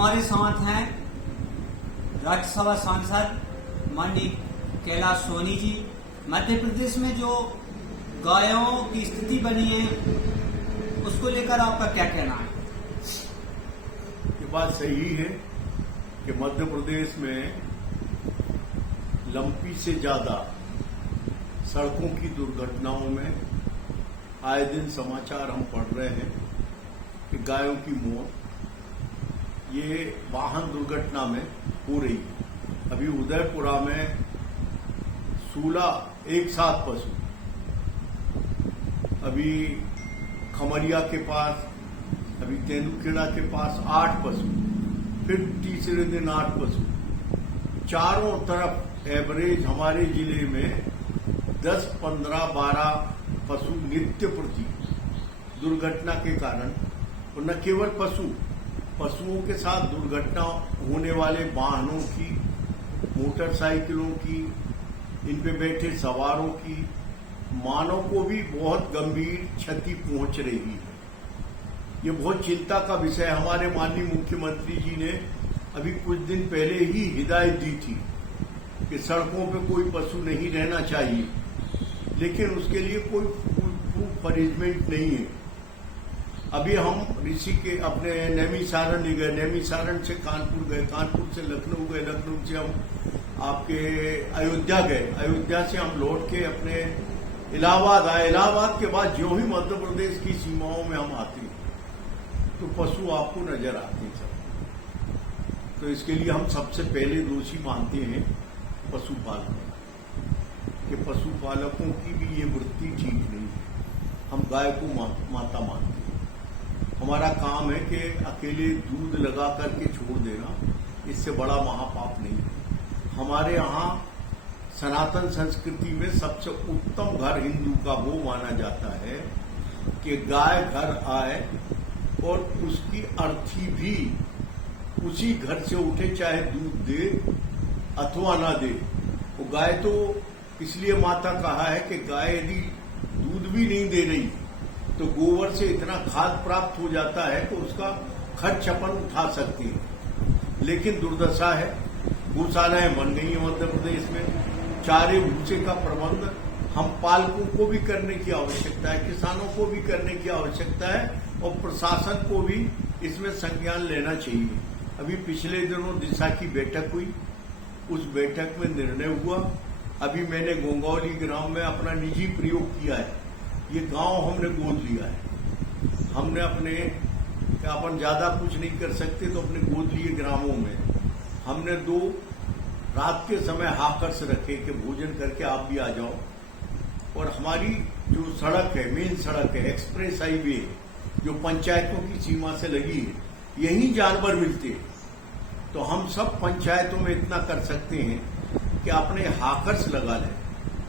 हमारे साथ हैं राज्यसभा सांसद माननीय कैलाश सोनी जी। मध्य प्रदेश में जो गायों की स्थिति बनी है उसको लेकर आपका क्या कहना है? ये बात सही है कि मध्य प्रदेश में लंपी से ज्यादा सड़कों की दुर्घटनाओं में आए दिन समाचार हम पढ़ रहे हैं कि गायों की मौत ये वाहन दुर्घटना में हो रही है। अभी उदयपुरा में 16 एक साथ पशु, अभी खमरिया के पास, अभी तेंदुखेड़ा के पास 8 पशु, फिर तीसरे दिन 8 पशु। चारों तरफ एवरेज हमारे जिले में 10, 15, 12 पशु नित्य प्रति दुर्घटना के कारण, और न केवल पशुओं के साथ दुर्घटना होने वाले वाहनों की, मोटरसाइकिलों की, इन पे बैठे सवारों की, मानव को भी बहुत गंभीर क्षति पहुंच रही है। ये बहुत चिंता का विषय। हमारे माननीय मुख्यमंत्री जी ने अभी कुछ दिन पहले ही हिदायत दी थी कि सड़कों पे कोई पशु नहीं रहना चाहिए, लेकिन उसके लिए कोई प्रूफ अरेंजमेंट नहीं है। अभी हम ऋषि के अपने नैमिषारण्य गए, नैमिषारण्य से कानपुर गए, कानपुर से लखनऊ गए, लखनऊ से हम आपके अयोध्या गए, अयोध्या से हम लौट के अपने इलाहाबाद आए। इलाहाबाद के बाद जो ही मध्य प्रदेश की सीमाओं में हम आते हैं तो पशु आपको नजर आते हैं सब। तो इसके लिए हम सबसे पहले दोषी मानते हैं पशुपालकों कि पशुपालकों की भी ये वृत्ति ठीक नहीं है। हम गाय को माता मानते हैं। हमारा काम है कि अकेले दूध लगा करके छोड़ देना, इससे बड़ा महापाप नहीं है। हमारे यहाँ सनातन संस्कृति में सबसे उत्तम घर हिंदू का वो माना जाता है कि गाय घर आए और उसकी अर्थी भी उसी घर से उठे, चाहे दूध दे अथवा ना दे। वो गाय तो इसलिए माता कहा है कि गाय यदि दूध भी नहीं दे रही तो गोबर से इतना खाद प्राप्त हो जाता है तो उसका खर्च अपन उठा सकती है। लेकिन दुर्दशा है, गौशालाएं बन गई है मध्य प्रदेश में। चारे भूसे का प्रबंध हम पालकों को भी करने की आवश्यकता है, किसानों को भी करने की आवश्यकता है, और प्रशासन को भी इसमें संज्ञान लेना चाहिए। अभी पिछले दिनों दिशा की बैठक हुई, उस बैठक में निर्णय हुआ। अभी मैंने गोंगौली ग्राम में अपना निजी प्रयोग किया है। ये गांव हमने गोद लिया है। हमने अपने, अपन ज्यादा कुछ नहीं कर सकते तो अपने गोद लिए ग्रामों में हमने 2 रात के समय हाकर्स रखे कि भोजन करके आप भी आ जाओ। और हमारी जो सड़क है, मेन सड़क है, एक्सप्रेस हाईवे जो पंचायतों की सीमा से लगी है, यही जानवर मिलते हैं। तो हम सब पंचायतों में इतना कर सकते हैं कि अपने हाकर्स लगा लें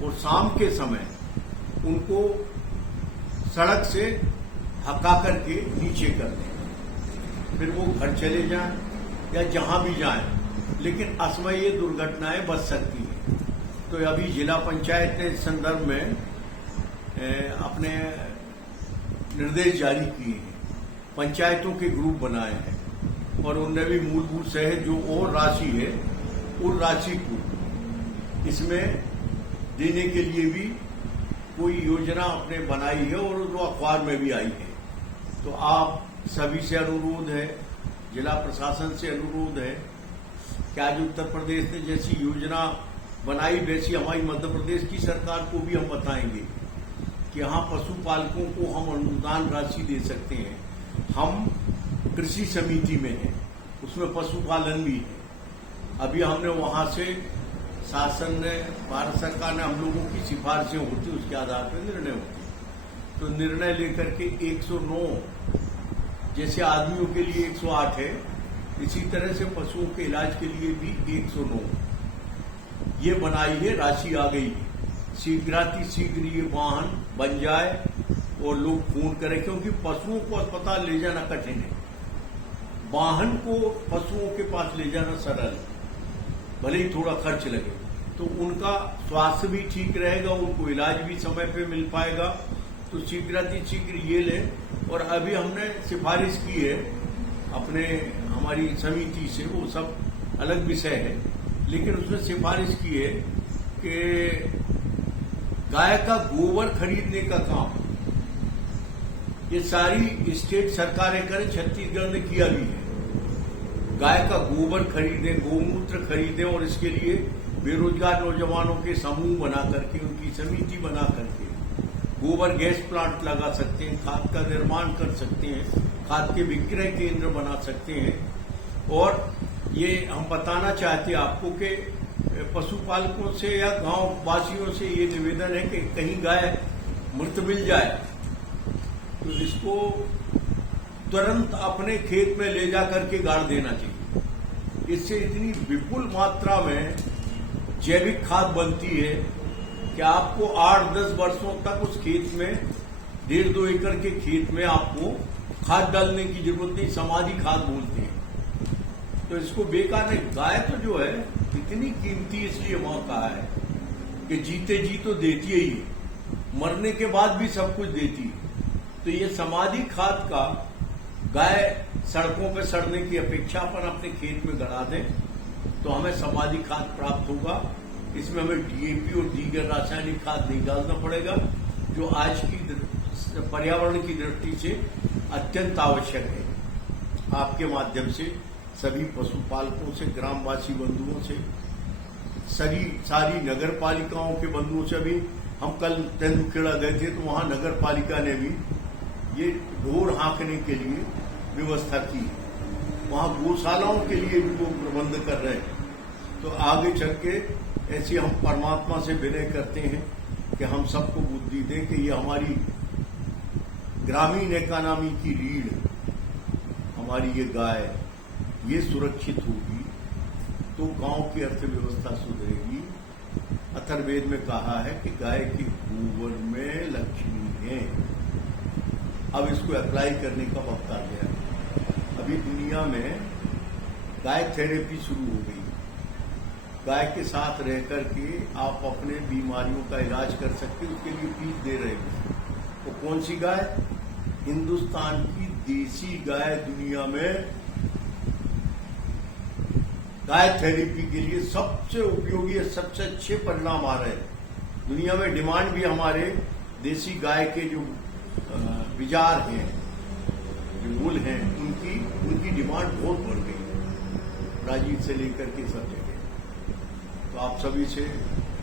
और शाम के समय उनको सड़क से हका करके नीचे कर दें, फिर वो घर चले जाएं या जहां भी जाएं, लेकिन असमय ये दुर्घटनाएं बच सकती हैं। तो अभी जिला पंचायत ने इस संदर्भ में अपने निर्देश जारी किए हैं, पंचायतों के ग्रुप बनाए हैं, और उनने भी मूलभूत सहित जो और राशि है उस राशि को इसमें देने के लिए भी कोई योजना अपने बनाई है और वो अखबार में भी आई है। तो आप सभी से अनुरोध है, जिला प्रशासन से अनुरोध है कि आज उत्तर प्रदेश ने जैसी योजना बनाई वैसी हमारी मध्य प्रदेश की सरकार को भी हम बताएंगे कि यहाँ पशुपालकों को हम अनुदान राशि दे सकते हैं। हम कृषि समिति में हैं, उसमें पशुपालन भी है। अभी हमने वहां से शासन ने, भारत सरकार ने, हम लोगों की सिफारिशें होती उसके आधार पर निर्णय होते। तो निर्णय लेकर के 109, जैसे आदमियों के लिए 108 है, इसी तरह से पशुओं के इलाज के लिए भी 109 ये बनाई है। राशि आ गई, शीघ्रातिशीघ्र ये वाहन बन जाए और लोग फोन करें, क्योंकि पशुओं को अस्पताल ले जाना कठिन है, वाहन को पशुओं के पास ले जाना सरल है, भले ही थोड़ा खर्च लगे। तो उनका स्वास्थ्य भी ठीक रहेगा, उनको इलाज भी समय पे मिल पाएगा। तो शीघ्र ये लें। और अभी हमने सिफारिश की है अपने हमारी समिति से, वो सब अलग विषय है, लेकिन उसने सिफारिश की है कि गाय का गोबर खरीदने का काम ये सारी स्टेट सरकारें करें। छत्तीसगढ़ ने किया भी है। गाय का गोबर खरीदें, गोमूत्र खरीदें और इसके लिए बेरोजगार नौजवानों के समूह बना करके, उनकी समिति बना करके गोबर गैस प्लांट लगा सकते हैं, खाद का निर्माण कर सकते हैं, खाद के विक्रय केंद्र बना सकते हैं। और ये हम बताना चाहते हैं आपको कि पशुपालकों से या गांव वासियों से ये निवेदन है कि कहीं गाय मृत मिल जाए तो इसको तुरंत अपने खेत में ले जा करके गाड़ देना चाहिए। इससे इतनी विपुल मात्रा में जैविक खाद बनती है कि आपको 8-10 वर्षों तक उस खेत में 1.5-2 एकड़ के खेत में आपको खाद डालने की जरूरत नहीं, समाधि खाद बोलते हैं। तो इसको बेकार नहीं। गाय तो जो है इतनी कीमती इसलिए मौका है कि जीते जी तो देती ही है, मरने के बाद भी सब कुछ देती है। तो ये समाधि खाद का गाय सड़कों पे सड़ने की अपेक्षा अपन अपने खेत में गड़ा दें तो हमें समाधि खाद प्राप्त होगा। इसमें हमें डीएपी और दीगर रासायनिक खाद नहीं डालना पड़ेगा, जो आज की पर्यावरण की दृष्टि से अत्यंत आवश्यक है। आपके माध्यम से सभी पशुपालकों से, ग्रामवासी बंधुओं से, सारी नगर पालिकाओं के बंधुओं से, अभी हम कल तेंदुखेड़ा गए थे तो वहां नगर पालिका ने भी ये ढोर हाँकने के लिए व्यवस्था की है। वहां गौशालाओं के लिए भी वो प्रबंध कर रहे हैं। तो आगे चल के ऐसी हम परमात्मा से विनय करते हैं कि हम सबको बुद्धि दें कि ये हमारी ग्रामीण इकोनॉमी की रीढ़, हमारी ये गाय, ये सुरक्षित होगी तो गांव की अर्थव्यवस्था सुधरेगी। अथर्ववेद में कहा है कि गाय के गोबर में लक्ष्मी है। अब इसको अप्लाई करने का वक्त आ गया। अभी दुनिया में गाय थेरेपी शुरू हो गई। गाय के साथ रह करके आप अपने बीमारियों का इलाज कर सकते, उसके लिए फीस दे रहे हैं। वो कौन सी गाय? हिंदुस्तान की देसी गाय दुनिया में गाय थेरेपी के लिए सबसे उपयोगी, सबसे अच्छे परिणाम आ रहे हैं। दुनिया में डिमांड भी हमारे देसी गाय के जो विजार हैं, जो मूल हैं, उनकी डिमांड बहुत बढ़ गई है, ब्राजील से लेकर के सब जगह। तो आप सभी से